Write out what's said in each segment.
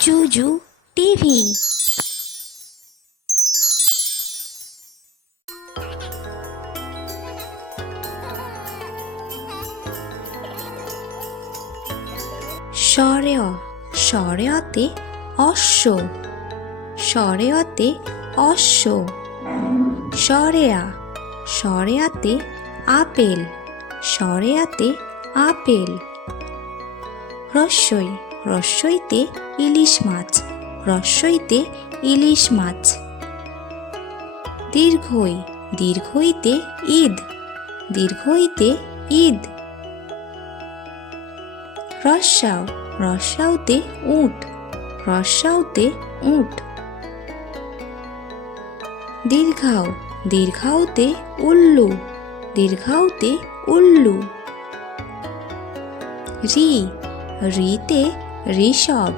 জুজু TV. স্বরেয় স্বরেয়তে অশ্ব, স্বরেয়তে অশ্ব। স্বরেয়া স্বরেয়াতে apple, স্বরেয়াতে apple. রস্বই রস্বইতে ইলিশ মাছ, রস্বইতে ইলিশ মাছ। দীর্ঘই দীর্ঘইতে ঈদ, দীর্ঘইতে ঈদ। রস্যাও রস্যাওতে উট, রস্যাওতে উট। দীর্ঘাও দীর্ঘাওতে উল্লু, দীর্ঘাওতে উল্লু। রি রিতে ঋষভ,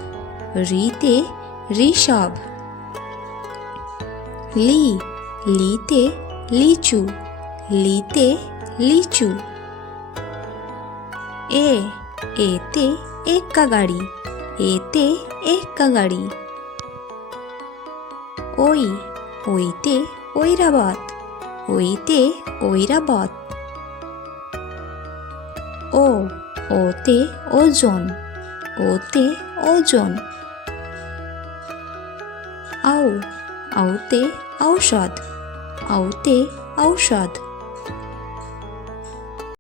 রিতে ঋষভ। লি লিতে লিচু, লিতে লিচু। এ এতে এক্কা গাড়ি, এতে এক্কা গাড়ি। ওই ওইতে ঐরাবত, ওইতে ঐরাবত। ও ওতে ওজন, ওতে ওজন। আও আওতে ঔষধ, আওতে ঔষধ।